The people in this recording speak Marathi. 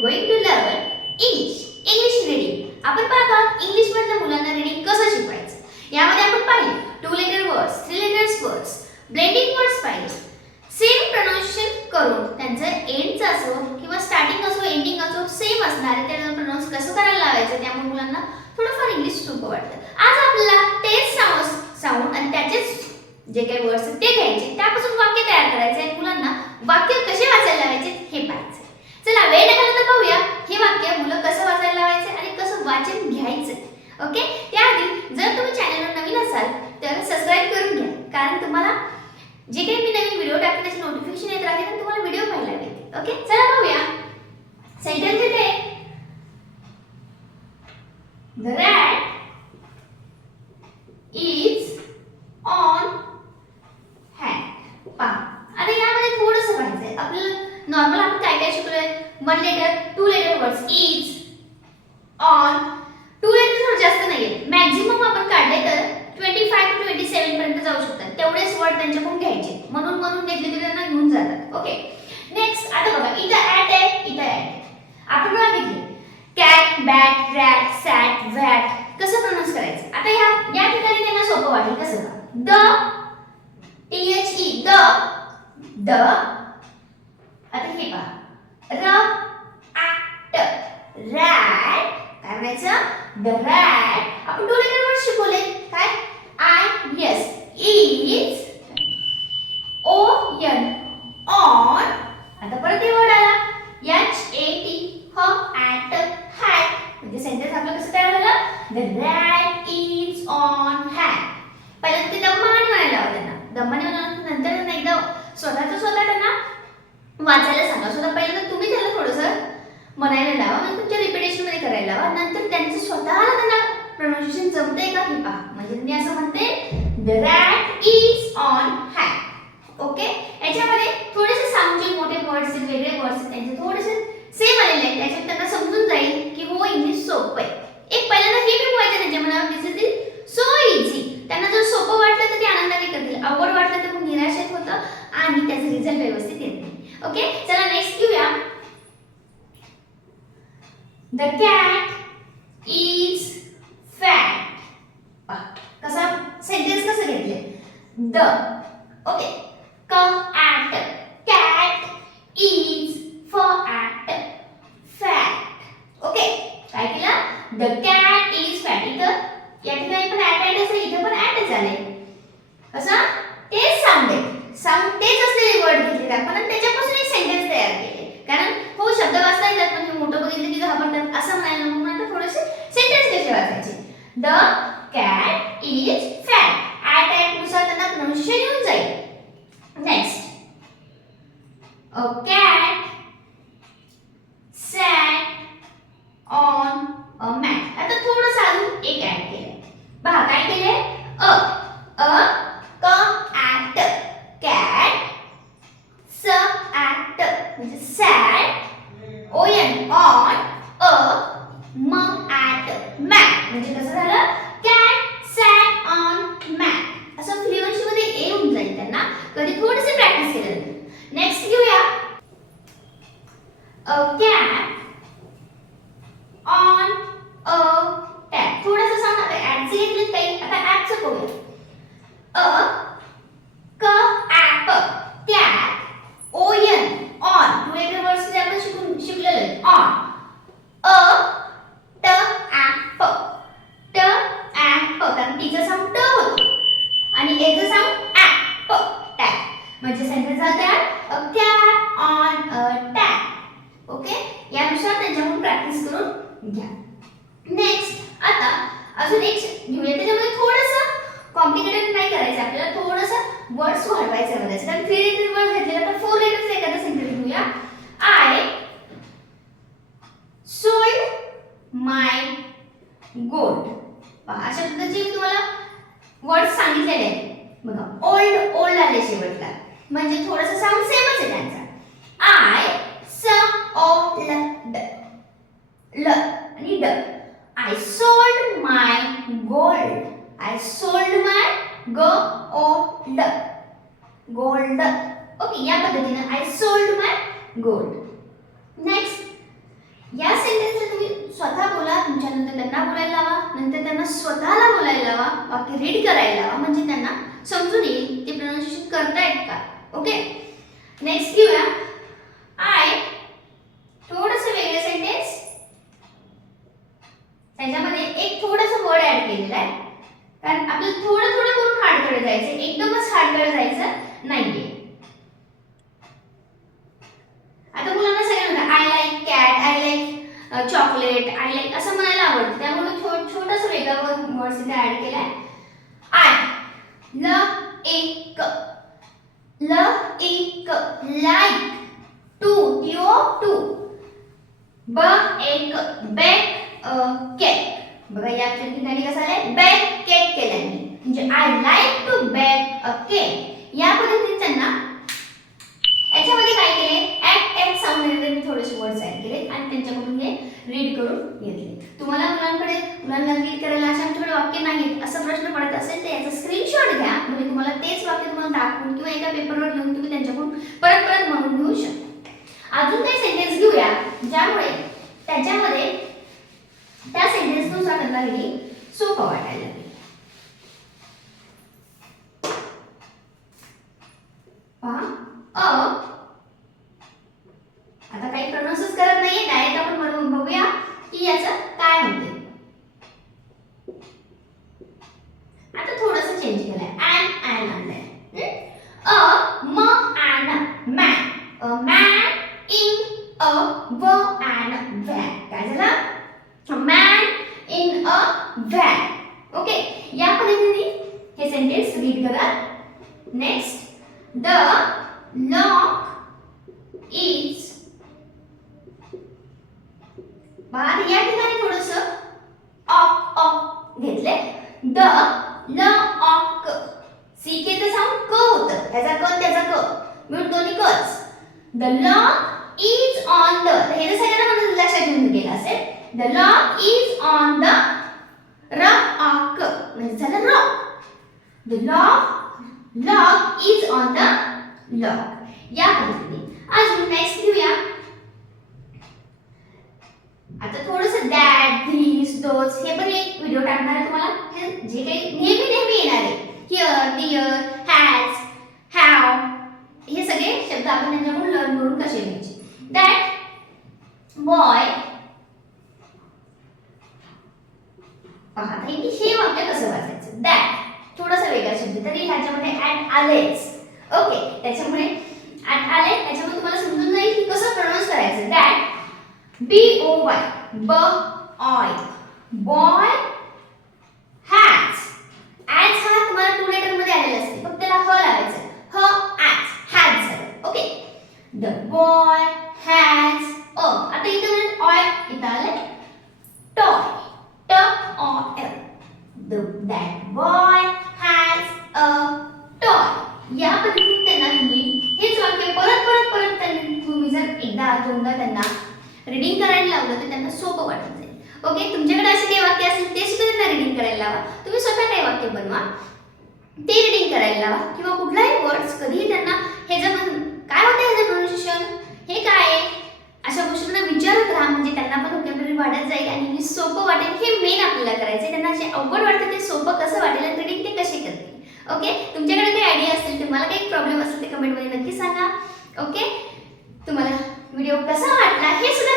going to learn English. English reading. आपण पाहत आहोत इंग्लिश मधल्या मुलांना रीडिंग कसं शिकवायचं. यामध्ये आपण पाहिले 2 letter words, 3 letters words, blending words पाहिले. सेम प्रोनाउन्सिएशन करून त्यांचं एंडचं असो किंवा स्टार्टिंग असो एंडिंग असो सेम असणार आहे. त्यांना प्रोनाउन्स कसं करायला लावायचं त्यामुळे मुलांना थोडंफार इंग्लिश सोपं वाटतं. आज आपल्याला तेच साऊंड आणि त्याचेच जे काही वर्ड्स आहेत ते घ्यायचे, त्यापासून वाक्य तयार करायचे आणि मुलांना वाक्य कसे वाचायला लावायचे हे पाहायचे. चला वेळ न घालवता पाहूया हे वाक्य मुलं कसं वाचायला लावायचे आणि कसं वाचन घ्यायचं. ओके, त्याआधी जर तुम्ही चॅनलवर नवीन असाल तर सबस्क्राइब करून घ्या, कारण तुम्हाला जे काही मी नवीन व्हिडिओ टाकते त्याचे नोटिफिकेशन येत राहते आणि तुम्हाला व्हिडिओ पाहायला मिळते. ओके, चला पाहूया. सेंटेन्स येते The rat is on hand. पहा आता यामध्ये थोडंसं पाहायचंय आपल्याला. नॉर्मल आपण काय काय शिकलोय, 1 letter 2 letter words is on. 2 letters थोडं जास्त नाहीये, मॅक्झिमम आपण काढले तर 25 to 27 पर्यंत जाऊ शकतात. तेवढेच वर्ड त्यांच्याकडून घ्यायचे, म्हणून घेतले तरी त्यांना घेऊन जातात. ओके, नेक्स्ट आता बघा इथं ॲट आहे, इथं ॲट. आपण बघा घेतले कॅट, बॅट, रॅट, सॅट, वॅट. कसं प्रोनाउन्स करायचं आता या ठिकाणी त्यांना सोपं वाटेल. कसं का द THE द आता हे पहा र ॲट रॅट. काय म्हणायचं, द रॅट. आपण 2 letter वर्ड शिकवले काय IS इज ON ऑन. आता परत हे वर्ड आला HAT ॲट हॅट. म्हणजे सेंटेन्स आपलं कसं तयार झालं, the rat is on hat. पहिल्यांदा ते दम्माने म्हणायला लावा त्यांना, दम्माने म्हणाल्यानंतर नंतर एकदा स्वतः त्यांना वाचायला सांगा. स्वतः पहिल्यांदा तुम्ही त्याला थोडंसं म्हणायला लावा, म्हणजे तुमच्या रिपिटेशन मध्ये करायला लावा. नंतर त्यांचं स्वतःला त्यांना प्रोनाउन्सिएशन जमतंय का हे पहा. म्हणजे मी असं म्हणते the rat is on hat. Okay, याच्यामध्ये थोडेसे साऊंडचे मोठे वर्ड्स आहेत, वेगळे वर्ड्स आहेत, त्यांचे थोडेसे सेम आलेले आहेत. त्याच्यात त्यांना समजून जाईल की हो इंग्लिश सोपं आहे. एक पहिल्यांदा हे मी बोलायचं त्यांच्या मनावर, दिस इज सो इझी. त्यांना जर सोपं वाटलं तर ते आनंदाने करतील, अवघड वाटलं तर मग निराशेत होतं आणि त्याचा रिझल्ट व्यवस्थित येत नाही. ओके, चला नेक्स्ट घेऊया. The cat is fat. कसा सेंटेन्स कसं घेतले, द ओके क at cat is fat fat. Okay, काय केलं, द कॅट इज फॅट. इथं या ठिकाणी पण ॲट असेल, इथं पण ॲटच आले. कसं तेच साऊंड आहे, साऊंड तेच असलेले वर्ड घेतले आपण आणि त्याच्यापासून एक सेंटेन्स तयार केले. कारण हो शब्द वाचता येतात पण हे मोठं बघितलं की घाबरतात असं म्हणायला नको, म्हणून आता थोडेसे सेंटेन्स कसे वाचायचे. The cat is fat. At नुसार त्यांना प्रोनाउन्सिएशन येऊन जाईल. Next a cat sat on a mat. आता थोडंसं अजून एक ॲड केलंय. पहा काय केलंय, क ॲट कॅट स ॲट म्हणजे सॅट ON ऑन म ॲट मॅट. म्हणजे कसं झालं, कॅट सॅट ऑन मॅट. असं फ्लुएन्सी मध्ये येऊन जाईल त्यांना कधी थोडेसे प्रॅक्टिस केल्यानंतर. नेक्स्ट घेऊया a cat on a tap. थोडंसं सांगा आता ॲडचे घेतलेत काही, आता ॲपचं पाहूया. क app cat ON on. 2 letter words जे आपण शिकलेलो आहे ऑन. ट ॲप ट ॲप, कारण टीचा साऊंड ट होतो आणि एचं साऊंड ॲप टॅप. म्हणजे सेंटेन्स झाला a cat on a tap. Okay, यानुसार त्यांच्याकडून प्रॅक्टिस करून घ्या. नेक्स्ट आता अजून एक घेऊया. त्याच्यामध्ये थोडंसं कॉम्प्लिकेटेड नाही करायचं आपल्याला, थोडंसं वर्ड्स वाढवायचे आहे. कारण 3 letter वर्ड घेतले तर 4 letters एखादा सेंटेन्स घेऊया. I sold my gold. पहा अशा पद्धतीचे मी तुम्हाला वर्ड्स सांगितलेले आहेत. बघा ओल्ड ओल्ड आले शेवटला, म्हणजे थोडंसं साऊंड सेमच आहे त्यांचा. आय स ओ ल ड ल आणि ड. I sold my gold. I sold my gold okay, या पद्धतीने I sold my gold. Next या सेंटेन्सला तुम्ही स्वतः बोला, तुमच्यानंतर त्यांना बोलायला लावा, नंतर त्यांना स्वतःला बोलायला लावा, वाक्य रीड करायला लावा, म्हणजे त्यांना समजून येईल ते प्रोनाउन्सिएशन करतायत का. ओके, नेक्स्ट घेऊया. आय, थोडंसं वेगळं सेंटेन्स, त्याच्यामध्ये एक थोडंसं वर्ड ऍड केलेलं आहे, कारण आपल्याला थोडं थोडं करून हार्डकडे जायचं, एकदमच हार्डकडे जायचं नाहीये. आता मुलांना सगळ्यांना I like cat, I like chocolate, I like असं म्हणायला आवडतं, त्यामुळे छोटंसं वेगळं वर्ड इथे ऍड केलाय. आय, ल एक, ल एक, लाईक, टू, टीओ टू, ब एक, बेक केक. बघा या ठिकाणी कसं आलंय, बेक केक केलंय मी, म्हणजे I like to bake a cake. या पद्धतीने त्यांना याच्यामध्ये काय केले, ऍक्ट साऊंड रिलेटेड मी थोडेसे वर्ड्स ऍड केले आणि त्यांच्याकडून हे रीड करून घेतले. तुम्हाला मुलांना रीड करायला अशा आमच्याकडे वाक्य नाहीत असं प्रश्न पडत असेल तर याचा स्क्रीनशॉट घ्या, म्हणजे तुम्हाला तेच वाक्य तुम्हाला दाखवून किंवा एका पेपरवर लिहून तुम्ही त्यांच्याकडून परत परत म्हणून घेऊ शकता. अजून काही सेंटेन्स घेऊया ज्यामुळे त्याच्यामध्ये त्या सेंटेन्सनुसार त्यांना लिहिणी सोपं वाटायला लागेल. आता काही प्रोनाउन्सच करत नाहीये, डायरेक्ट आपण बघूया की याचं काय होते. आता थोडंसं चेंज केलंय, अँड आणलंय. A m an man, a man in a v an van. काय झालं, man in a van. Okay, या पद्धतीने हे सेंटेन्स रीड करा. नेक्स्ट, द लॉक इज, बघा या ठिकाणी थोडस ऑक ऑक घेतले. द लॉक, सीकेचं साऊंड क होतं, त्याचा क त्याचा क मिळून दोन्ही कच. The lock is on the, हे जर सगळ्यांना म्हणून लक्षात घेऊन गेलं असेल, the lock is on the rock, म्हणजे झालं rock. The lock is on the lock. या पद्धतीने अजून नेक्स्ट घेऊया. आता थोडंसं दॅट, धीस, दोज हे पण एक व्हिडिओ टाकणार आहे तुम्हाला, हे जे काही नेहमी येणार आहे, हिअर, डिअर, हॅज, हॅव, हे सगळे शब्द आपण त्यांच्याकडून लर्न करून कसे लिहायचे. दॅट बॉय, पहा हे वाक्य कसं वाचायचं. दॅट थोडंसं वेगळा शब्द तरी ह्याच्यामध्ये ऍट आलेच. ओके, त्याच्यामुळे ऍट आले, त्याच्यामुळे तुम्हाला समजून जाईल की कसं प्रोनाउन्स करायचं. That B-O-Y, boy, boy has. As हा तुम्हाला टू लेटर मध्ये आलेला असते, फक्त त्याला ह लावायचं, ह ॲज, हॅज झालं. Okay, the boy has a, आता इथं म्हणजे ऑय, इथं आलं टॉय, ट ऑ एल, that boy has a toy. या पद्धतीने त्यांना तुम्ही हेच वाक्य परत परत परत तुम्ही जर एकदा दोनदा त्यांना रीडिंग करायला लावलं तर त्यांना सोपं वाटत जाईल. ओके, तुमच्याकडे असे काही वाक्य असेल ते सुद्धा त्यांना रीडिंग करायला लावा. तुम्ही स्वतः काही वाक्य बनवा, ते रीडिंग करायला लावा, किंवा कुठलाही वर्ड्स कधीही त्यांना हे जर काय होतं ह्याचं प्रोनाउन्सिएशन, हे काय आहे, अशा गोष्टींना विचारत राहा, म्हणजे त्यांना पण व्होकॅब्युलरी वाढत जाईल आणि हे सोपं वाटेल. हे मेन आपल्याला करायचं, त्यांना जे अवघड वाटतं ते सोपं कसं वाटेल आणि रीडिंग ते कसे करतील. ओके, तुमच्याकडे काही आयडिया असेल, तुम्हाला काही प्रॉब्लेम असेल ते कमेंटमध्ये नक्की सांगा. ओके, तुम्हाला व्हिडिओ कसा वाटला हे सुद्धा